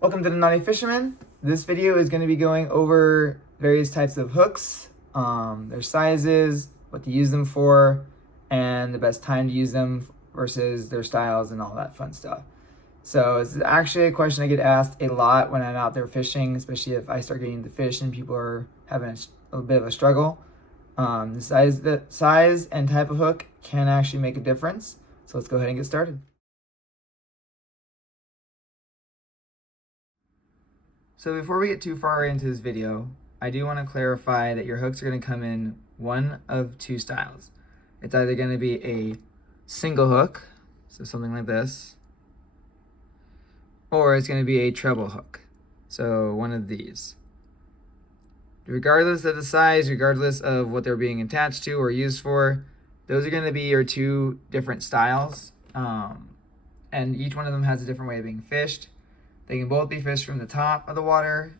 Welcome to the Naughty Fisherman. This video is going to be going over various types of hooks, their sizes, what to use them for, and the best time to use them versus their styles and all that fun stuff. So it's actually a question I get asked a lot when I'm out there fishing, especially if I start getting the fish and people are having a bit of a struggle. The size and type of hook can actually make a difference. So let's go ahead and get started. So before we get too far into this video, I do want to clarify that your hooks are going to come in one of two styles. It's either going to be a single hook, so something like this, or it's going to be a treble hook, so one of these. Regardless of the size, regardless of what they're being attached to or used for, those are going to be your two different styles, and each one of them has a different way of being fished. They can both be fished from the top of the water,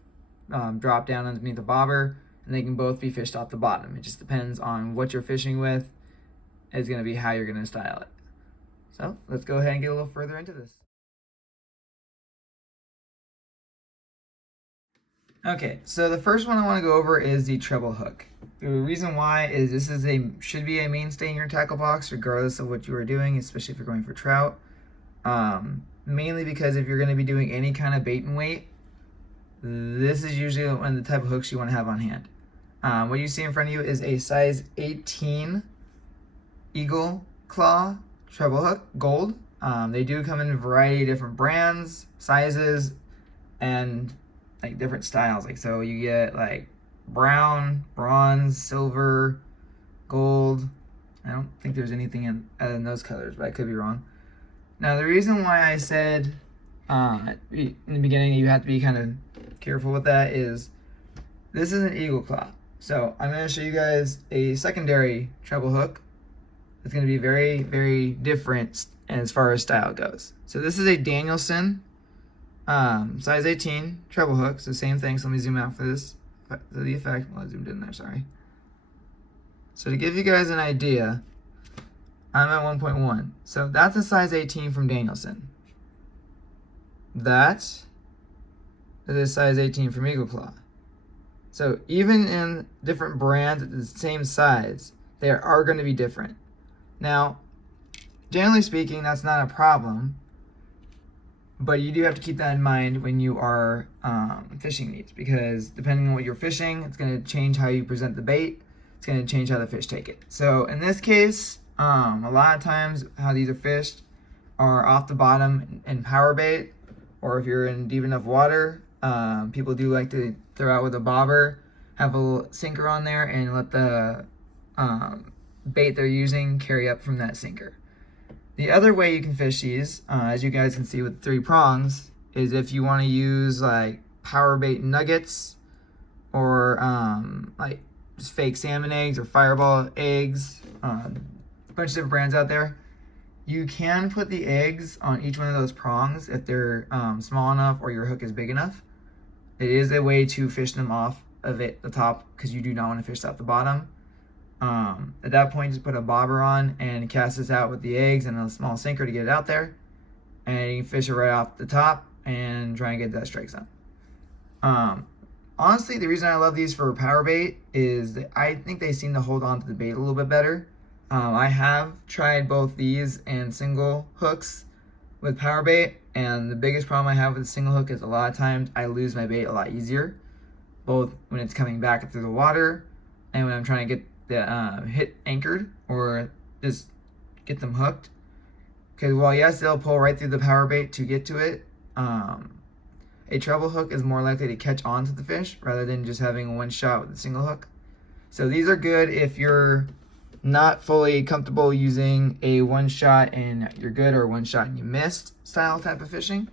drop down underneath the bobber, and they can both be fished off the bottom. It just depends on what you're fishing with. Is going to be how you're going to style it. So let's go ahead and get a little further into this. Okay, so the first one I want to go over is the treble hook. The reason why is this is should be a mainstay in your tackle box, regardless of what you are doing, especially if you're going for trout. Mainly because if you're going to be doing any kind of bait and weight, this is usually one of the type of hooks you want to have on hand. What you see in front of you is a size 18 Eagle Claw treble hook, gold. They do come in a variety of different brands, sizes, and like different styles. Like, so you get like brown, bronze, silver, gold. I don't think there's anything other than those colors, but I could be wrong. Now, the reason why I said in the beginning you have to be kind of careful with that is this is an Eagle Claw. So I'm going to show you guys a secondary treble hook. It's going to be very, very different as far as style goes. So this is a Danielson size 18 treble hook. So same thing. So let me zoom out for this, for the effect. Well, I zoomed in there, sorry. So to give you guys an idea, I'm at 1.1. So that's a size 18 from Danielson. That is a size 18 from Eagle Claw. So even in different brands at the same size, they are going to be different. Now, generally speaking, that's not a problem, but you do have to keep that in mind when you are fishing these, because depending on what you're fishing, it's going to change how you present the bait. It's going to change how the fish take it. So in this case, a lot of times how these are fished are off the bottom in power bait, or if you're in deep enough water, people do like to throw out with a bobber, have a little sinker on there, and let the bait they're using carry up from that sinker. The other way you can fish these, as you guys can see with 3 prongs, is if you want to use like power bait nuggets, or like just fake salmon eggs or fireball eggs. Bunch of different brands out there. You can put the eggs on each one of those prongs if they're small enough or your hook is big enough. It is a way to fish them off of the top, because you do not want to fish out the bottom. At that point, just put a bobber on and cast this out with the eggs and a small sinker to get it out there, and you can fish it right off the top and try and get that strike zone. Honestly, the reason I love these for power bait is that I think they seem to hold on to the bait a little bit better. I have tried both these and single hooks with power bait, and the biggest problem I have with the single hook is a lot of times I lose my bait a lot easier, both when it's coming back through the water and when I'm trying to get the hit anchored or just get them hooked. Because while yes, they'll pull right through the power bait to get to it, a treble hook is more likely to catch on to the fish rather than just having one shot with a single hook. So these are good if you're not fully comfortable using a one shot and you're good, or one shot and you missed style type of fishing.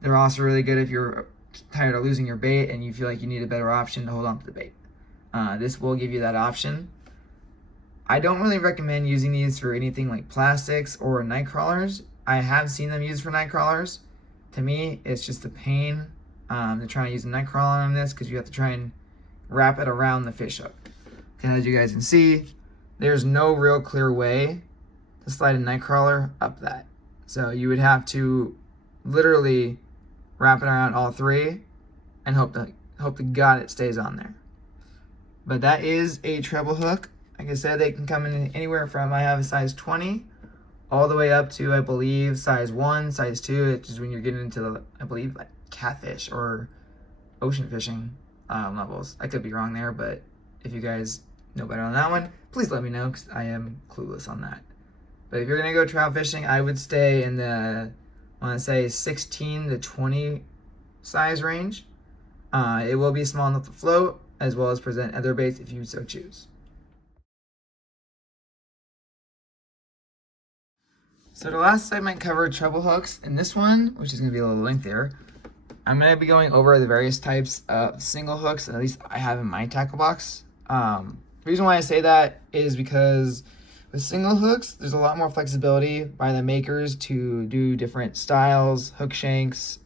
They're also really good if you're tired of losing your bait and you feel like you need a better option to hold on to the bait. This will give you that option. I don't really recommend using these for anything like plastics or night crawlers. I have seen them used for night crawlers. To me, it's just a pain to try and use a night crawler on this, because you have to try and wrap it around the fish hook. And as you guys can see, there's no real clear way to slide a night crawler up that. So you would have to literally wrap it around all three, and hope to God it stays on there. But that is a treble hook. Like I said, they can come in anywhere from, I have a size 20 all the way up to, I believe, size 1, size 2, which is when you're getting into the, I believe, like catfish or ocean fishing levels. I could be wrong there, but if you guys know better on that one, please let me know, because I am clueless on that. But if you're gonna go trout fishing, I would stay in the, I want to say 16 to 20 size range. It will be small enough to float, as well as present other baits if you so choose. So the last segment covered treble hooks. In this one, which is going to be a little lengthier, I'm going to be going over the various types of single hooks that at least I have in my tackle box. The reason why I say that is because with single hooks, there's a lot more flexibility by the makers to do different styles, hook shanks,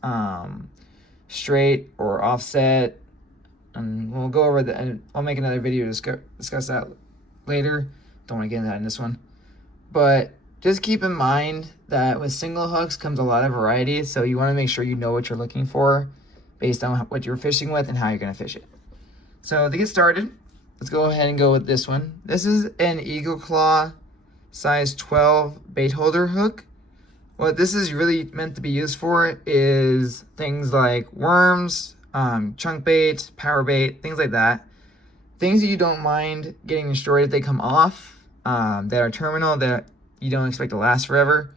straight or offset, and we'll go over that, and I'll make another video to discuss that later. Don't want to get into that in this one, but just keep in mind that with single hooks comes a lot of variety, so you want to make sure you know what you're looking for based on what you're fishing with and how you're going to fish it. So to get started, let's go ahead and go with this one. This is an Eagle Claw size 12 bait holder hook. What this is really meant to be used for is things like worms, chunk bait, power bait, things like that. Things that you don't mind getting destroyed if they come off, that are terminal, that you don't expect to last forever.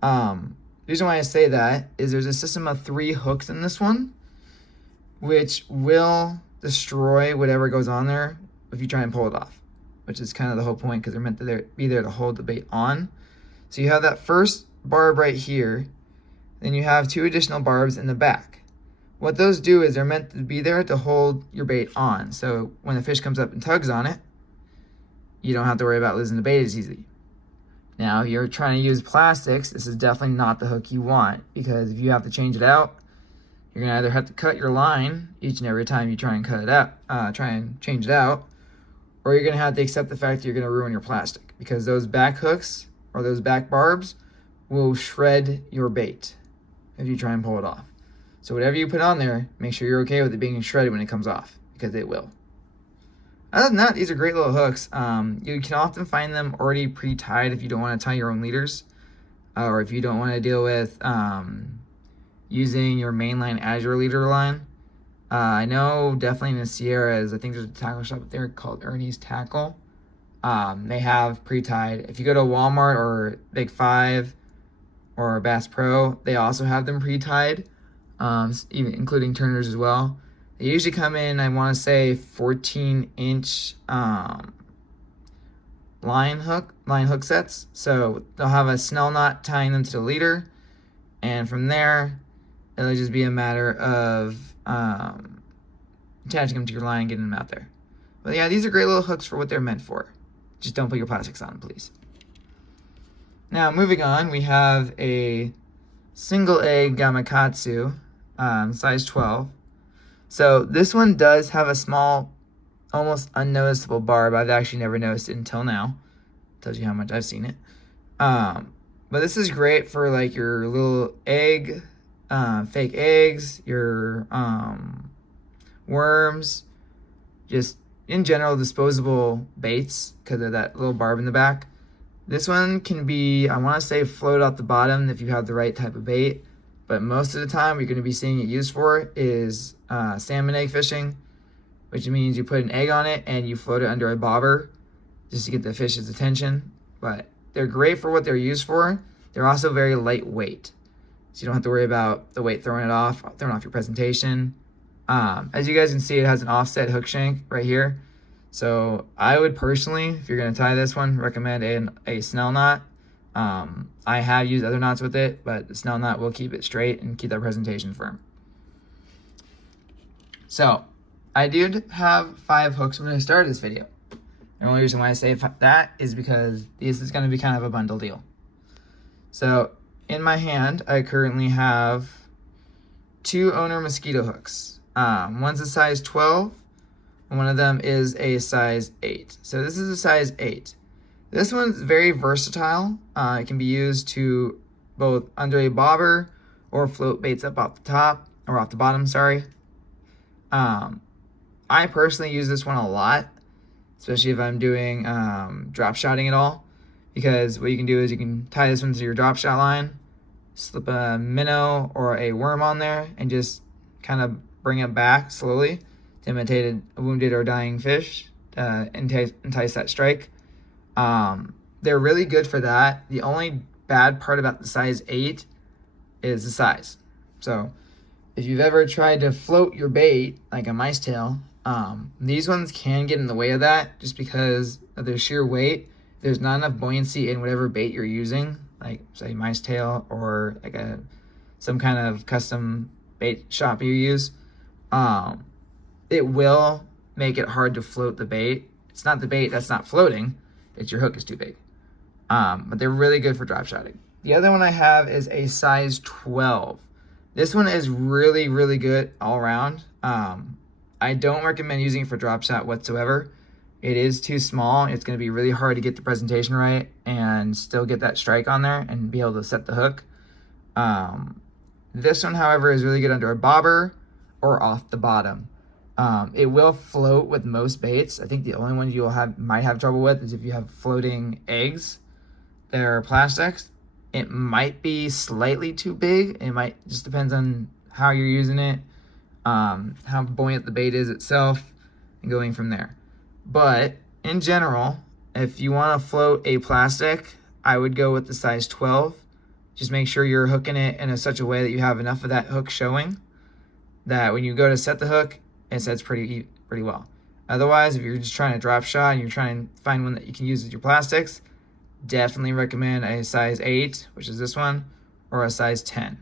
The reason why I say that is there's a system of 3 hooks in this one, which will destroy whatever goes on there if you try and pull it off, which is kind of the whole point, because they're meant to be there to hold the bait on. So you have that first barb right here, then you have 2 additional barbs in the back. What those do is they're meant to be there to hold your bait on, so when the fish comes up and tugs on it, you don't have to worry about losing the bait as easily. Now, if you're trying to use plastics, this is definitely not the hook you want, because if you have to change it out, you're gonna either have to cut your line each and every time you try and cut it out, try and change it out, or you're gonna have to accept the fact that you're gonna ruin your plastic, because those back hooks or those back barbs will shred your bait if you try and pull it off. So whatever you put on there, make sure you're okay with it being shredded when it comes off, because it will. Other than that, these are great little hooks. You can often find them already pre-tied if you don't want to tie your own leaders, or if you don't want to deal with using your mainline as your leader line. I know definitely in the Sierras, I think there's a tackle shop up there called Ernie's Tackle. They have pre-tied. If you go to Walmart or Big 5 or Bass Pro, they also have them pre-tied, even including Turner's as well. They usually come in, I want to say, 14-inch line hook sets. So they'll have a snell knot tying them to the leader, and from there, it'll just be a matter of attaching them to your line and getting them out there. But yeah, these are great little hooks for what they're meant for. Just don't put your plastics on them, please. Now, moving on, we have a single egg Gamakatsu, size 12. So this one does have a small, almost unnoticeable barb. I've actually never noticed it until now. Tells you how much I've seen it. But this is great for like your little egg, fake eggs, your worms, just in general disposable baits because of that little barb in the back. This one can be, I want to say, float off the bottom if you have the right type of bait. But most of the time, what you're going to be seeing it used for is salmon egg fishing, which means you put an egg on it and you float it under a bobber just to get the fish's attention. But they're great for what they're used for. They're also very lightweight, so you don't have to worry about the weight throwing off your presentation. As you guys can see, it has an offset hook shank right here. So I would personally, if you're going to tie this one, recommend a snell knot. I have used other knots with it, but the snell knot will keep it straight and keep that presentation firm. So I did have 5 hooks when I started this video. The only reason why I say that is because this is going to be kind of a bundle deal. So in my hand, I currently have 2 Owner mosquito hooks. One's a size 12, and one of them is a size 8. So this is a size 8. This one's very versatile. It can be used to both under a bobber or float baits up off the top, or off the bottom, sorry. I personally use this one a lot, especially if I'm doing drop shotting at all, because what you can do is you can tie this one to your drop shot line, slip a minnow or a worm on there, and just kind of bring it back slowly to imitate a wounded or dying fish, entice that strike. They're really good for that. The only bad part about the size 8 is the size. So if you've ever tried to float your bait like a mice tail, these ones can get in the way of that just because of their sheer weight. There's not enough buoyancy in whatever bait you're using, like say mice tail or like some kind of custom bait shop you use. It will make it hard to float the bait. It's not the bait that's not floating, it's your hook is too big. But they're really good for drop shotting. The other one I have is a size 12. This one is really, really good all around. I don't recommend using it for drop shot whatsoever. It is too small. It's going to be really hard to get the presentation right and still get that strike on there and be able to set the hook. This one, however, is really good under a bobber or off the bottom. It will float with most baits. I think the only one might have trouble with is if you have floating eggs. They're plastics. It might be slightly too big. It might just depends on how you're using it, how buoyant the bait is itself, and going from there. But in general, if you want to float a plastic, I would go with the size 12. Just make sure you're hooking it in such a way that you have enough of that hook showing that when you go to set the hook, it sets pretty well. Otherwise, if you're just trying to drop shot and you're trying to find one that you can use with your plastics, definitely recommend a size 8, which is this one, or a size 10.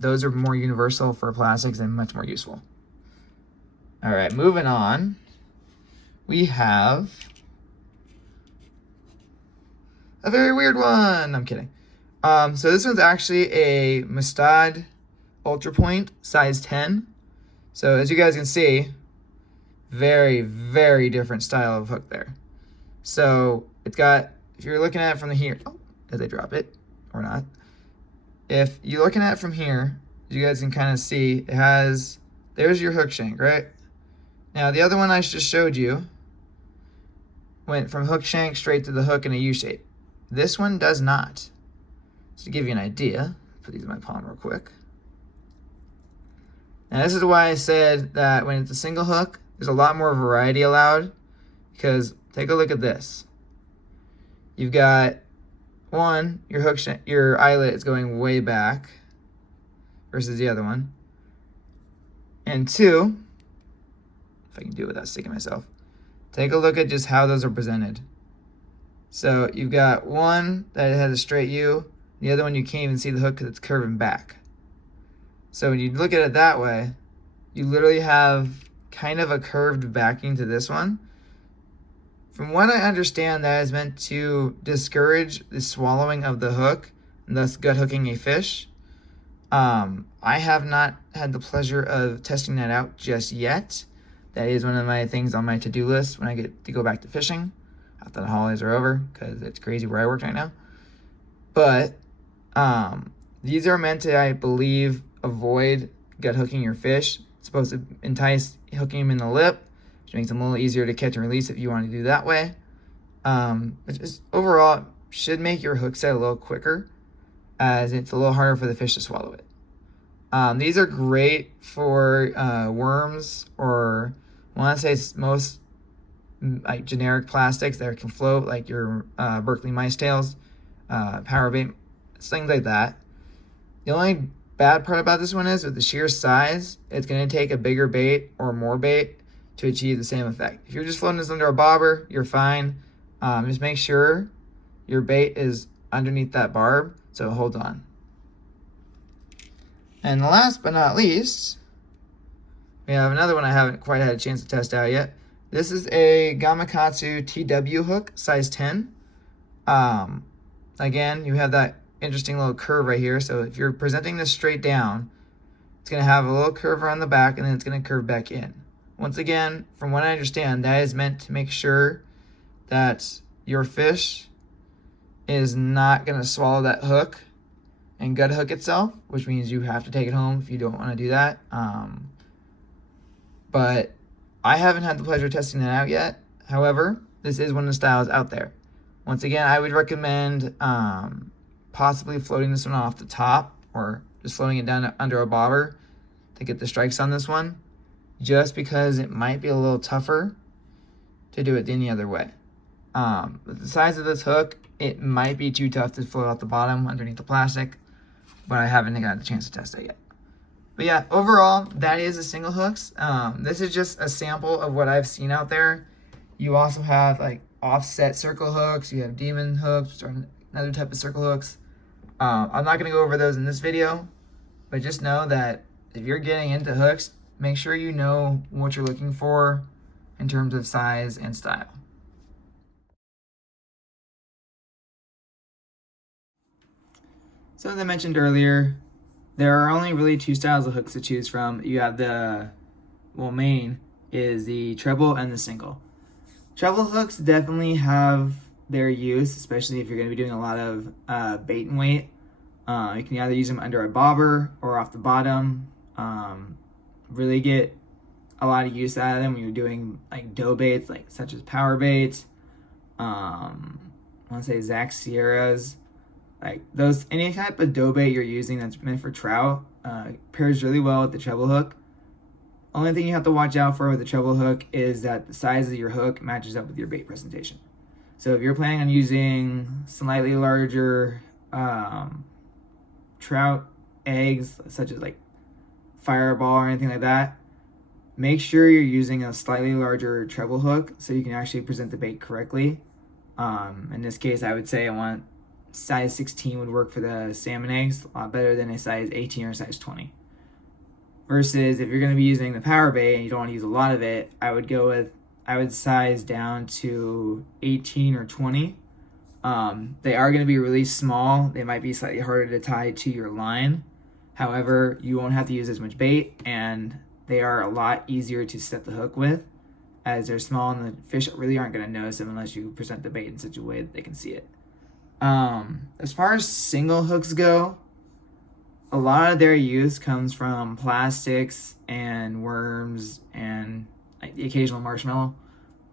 Those are more universal for plastics and much more useful. All right, moving on. We have a very weird one. I'm kidding. So this one's actually a Mustad Ultra Point size 10. So as you guys can see, very, very different style of hook there. So it's got, if you're looking at it from here, did they drop it or not? If you're looking at it from here, you guys can kind of see it has, there's your hook shank, right? Now the other one I just showed you went from hook shank straight to the hook in a U shape. This one does not. So to give you an idea, put these in my palm real quick. Now this is why I said that when it's a single hook, there's a lot more variety allowed, because take a look at this. You've got one, your eyelet is going way back versus the other one. And two, if I can do it without sticking myself, take a look at just how those are presented. So you've got one that has a straight U, the other one you can't even see the hook because it's curving back. So when you look at it that way, you literally have kind of a curved backing to this one. From what I understand, that is meant to discourage the swallowing of the hook, and thus gut hooking a fish. I have not had the pleasure of testing that out just yet. That is one of my things on my to-do list when I get to go back to fishing after the holidays are over, because it's crazy where I work right now. But these are meant to, I believe, avoid gut hooking your fish. It's supposed to entice hooking them in the lip, which makes them a little easier to catch and release if you want to do that way. But just overall, should make your hook set a little quicker, as it's a little harder for the fish to swallow it. These are great for worms, or I want to say most like generic plastics that can float, like your Berkley mice tails, power bait, things like that. The only bad part about this one is with the sheer size, it's going to take a bigger bait or more bait to achieve the same effect. If you're just floating this under a bobber, you're fine. Just make sure your bait is underneath that barb so it holds on. And last but not least, we have another one I haven't quite had a chance to test out yet. This is a Gamakatsu TW hook, size 10. Again, you have that interesting little curve right here. So if you're presenting this straight down, it's going to have a little curve around the back, and then it's going to curve back in. Once again, from what I understand, that is meant to make sure that your fish is not going to swallow that hook and gut hook itself, which means you have to take it home if you don't want to do that. But I haven't had the pleasure of testing that out yet. However, this is one of the styles out there. Once again, I would recommend possibly floating this one off the top or just floating it down under a bobber to get the strikes on this one, just because it might be a little tougher to do it any other way. With the size of this hook, it might be too tough to float off the bottom underneath the plastic, but I haven't got the chance to test it yet. But yeah, overall, that is a single hooks. This is just a sample of what I've seen out there. You also have like offset circle hooks, you have demon hooks, or another type of circle hooks. I'm not going to go over those in this video, but just know that if you're getting into hooks, make sure you know what you're looking for in terms of size and style. So as I mentioned earlier, there are only really two styles of hooks to choose from. You have the, main is the treble and the single. Treble hooks definitely have their use, especially if you're going to be doing a lot of bait and weight. You can either use them under a bobber or off the bottom. Really get a lot of use out of them when you're doing like dough baits, like such as power baits. I want to say Zach Sierras. Like those, any type of dough bait you're using that's meant for trout pairs really well with the treble hook. Only thing you have to watch out for with the treble hook is that the size of your hook matches up with your bait presentation. So if you're planning on using slightly larger trout eggs, such as like Fireball or anything like that, make sure you're using a slightly larger treble hook so you can actually present the bait correctly. In this case, I would say I want size 16 would work for the salmon eggs, a lot better than a size 18 or size 20. Versus if you're going to be using the power bait and you don't want to use a lot of it, I would size down to 18 or 20. They are going to be really small. They might be slightly harder to tie to your line. However, you won't have to use as much bait, and they are a lot easier to set the hook with, as they're small and the fish really aren't going to notice them unless you present the bait in such a way that they can see it. As far as single hooks go, a lot of their use comes from plastics and worms and like the occasional marshmallow.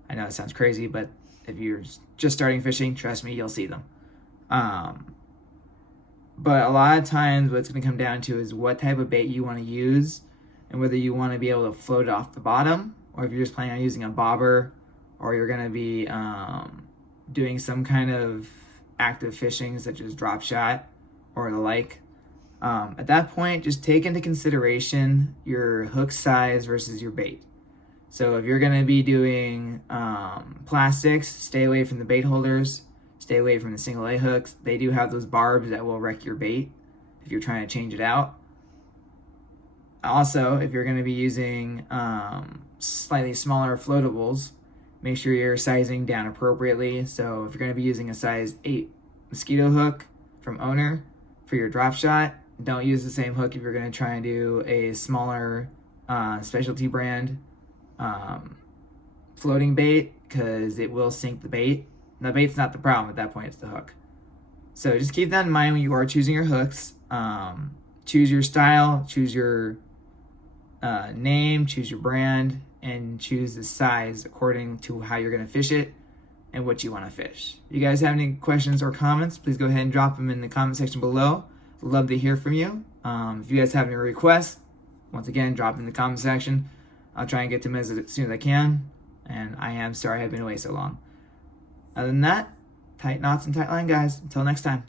I know it sounds crazy, but if you're just starting fishing, trust me, you'll see them. But a lot of times what it's going to come down to is what type of bait you want to use and whether you want to be able to float it off the bottom, or if you're just planning on using a bobber, or you're going to be doing some kind of active fishing such as drop shot or the like. At that point, just take into consideration your hook size versus your bait. So if you're going to be doing plastics, stay away from the bait holders, stay away from the single A hooks. They do have those barbs that will wreck your bait if you're trying to change it out. Also, if you're going to be using slightly smaller floatables, make sure you're sizing down appropriately. So if you're going to be using a size 8 mosquito hook from Owner for your drop shot, don't use the same hook if you're going to try and do a smaller specialty brand floating bait, because it will sink the bait. The bait's not the problem at that point, it's the hook. So just keep that in mind when you are choosing your hooks. Choose your style, choose your name, choose your brand, and choose the size according to how you're going to fish it and what you want to fish. If you guys have any questions or comments, please go ahead and drop them in the comment section below. Love to hear from you. If you guys have any requests, once again, drop in the comment section. I'll try and get to them as soon as I can. And I am sorry I've been away so long. Other than that, tight knots and tight line, guys. Until next time.